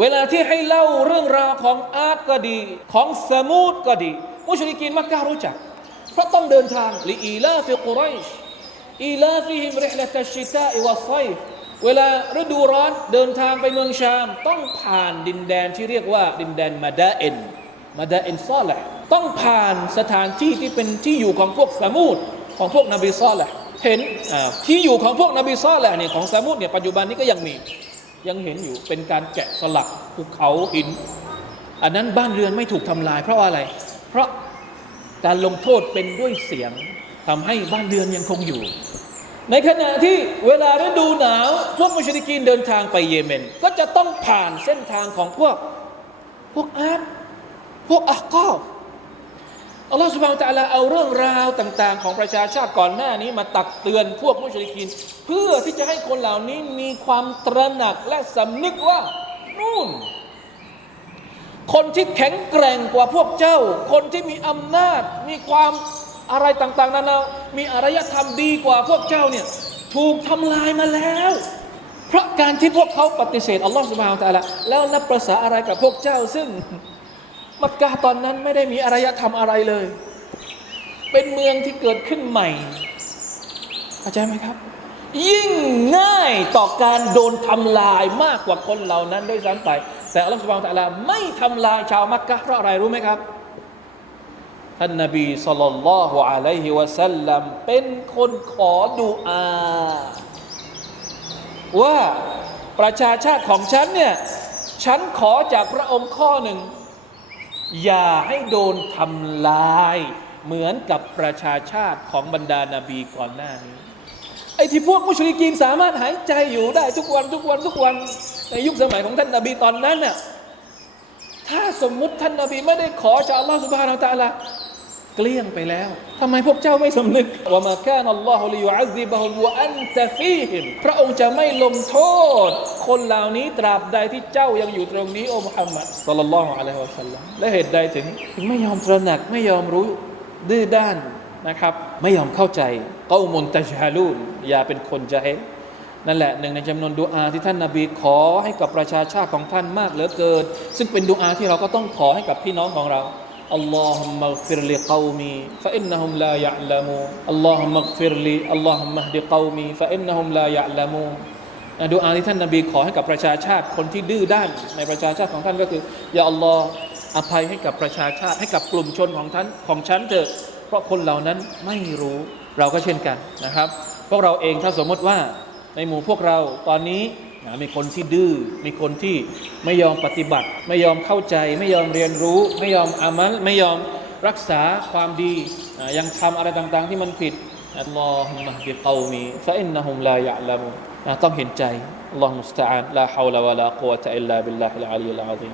เวลาที่ให้เล่าเรื่องราวของอาร์ตก็ดี ของสมูดก็ดี มุชริกีนมักกะรู้จัก เพราะต้องเดินทางลีอีลาฟิกุไรชอีลาฟิฮิมริฮละตัชชิตาอิวะไซฟเวลาฤดูร้อนเดินทางไปเมืองชาม ต้องผ่านดินแดนที่เรียกว่าดินแดนมาดาเอ็นมาดาเอ็นซอลแหละต้องผ่านสถานที่ที่เป็นที่อยู่ของพวกสมูดของพวกนบีซอลแหละเห็นที่อยู่ของพวกนบีซอลแหละเนี่ยของสมูดเนี่ยปัจจุบันนี้ก็ยังมี ยังเห็นอยู่เป็นการแกะสลักภูเขาหิน อันนั้นบ้านเรือนไม่ถูกทำลาย เพราะอะไร เพราะการลงโทษเป็นด้วยเสียงทำให้บ้านเรือนยังคงอยู่ ในขณะที่เวลาฤดูหนาว พวกมุชริกีนเดินทางไปเยเมน ก็จะต้องผ่านเส้นทางของพวก พวกอาร์พวกอักกอฟ อัลลอฮฺสุบฮานตะอาลาเอาเรื่องราวต่าง ๆ ของประชาชาติก่อนหน้านี้มาตักเตือนพวกมุชริกีนเพื่อที่จะให้คนเหล่านี้มีความตระหนักและสำนึกว่านู่น คนที่แข็งแกร่งกว่าพวกเจ้า คนที่มีอำนาจ มีความอะไรต่าง ๆนานามีอารยธรรมดีกว่าพวกเจ้าเนี่ยถูกทำลายมาแล้ว เพราะการที่พวกเขาปฏิเสธอัลลอฮฺสุบฮานตะอาลาแล้วนับประษาอะไรกับพวกเจ้าซึ่ง มักกะตอนนั้นไม่ได้มีอารยธรรมอะไรเลย เป็นเมืองที่เกิดขึ้นใหม่เข้าใจไหมครับ ยิ่งง่ายต่อการโดนทำลายมากกว่าคนเหล่านั้นด้วยซ้ำไป แต่อัลลอฮฺสุบานตะลาไม่ทำลายชาวมักกะเพราะอะไรรู้ไหมครับท่านนบีสุลต่านละฮ์อะลัยฮิวะสัลลัมเป็นคนขอดุอาว่าประชาชาติของฉันเนี่ย ฉันขอจากพระองค์ข้อหนึ่ง อย่าให้โดนทำลาย เหมือนกับประชาชาติของบรรดานาบีก่อนหน้านี้ไอ้ที่พวกมุชริกีนสามารถหายใจอยู่ได้ทุกวันทุกวันทุกวันในยุคสมัยของท่านนาบีตอนนั้นน่ะถ้าสมมุติท่านนาบีไม่ได้ขอจากอัลลอฮฺสุบฮานาอัลตะอาลา เกลี้ยงไปแล้วทำไมพวกเจ้าไม่สำนึกว่ามาแค่นัลลอฮฺลิยุอัซิบะฮุวะอันตะฟีฮิมพระองค์จะไม่ลงโทษ คนเหล่านี้ตราบใดที่เจ้ายังอยู่ตรงนี้โอ้มุฮัมมัดสัลลัลลอฮุอะลัยฮิวะสัลลัมและเหตุใดถึงไม่ยอมตระหนักไม่ยอมรู้ดื้อด้านนะครับไม่ยอมเข้าใจเกามุนตัจฮาลูนอย่าเป็นคนจะเฮนั่นแหละหนึ่งในจำนวนดุอาที่ท่านนาบีขอให้กับประชาชาติของท่านมากเหลือเกิน ซึ่งเป็นดุอาที่เราก็ต้องขอให้กับพี่น้องของเรา اللهم اغفر لي قومي فإنهم لا يعلمون اللهم اغفر لي اللهم اهد قومي فإنهم لا يعلمون นะดูอาที่ท่านนบีขอให้กับประชาชาติ คนที่ดื้อด้านในประชาชาติของท่านก็คืออย่าอัลลอฮ์อภัยให้กับประชาชาติ ให้กับกลุ่มชนของท่านของฉันเถอะเพราะคนเหล่านั้นไม่รู้เราก็เช่นกันนะครับ พวกเราเองถ้าสมมติว่าในหมู่พวกเราตอนนี้ นะมีคนที่ดื้อ มีคนที่ไม่ยอมปฏิบัติ ไม่ยอมเข้าใจ ไม่ยอมเรียนรู้ ไม่ยอมอามัลไม่ยอมรักษาความดีนะยังทำอะไรต่างๆ ที่มันผิดอัลลอฮฺมะฮิกอมีฟะอินนะฮุมลายะลามุต้องเห็นใจอัลลอฮฺมุสตาอันลาฮาวลาวะลากุวะตะอิลลาบิลลาฮิลอาลีลอาซีม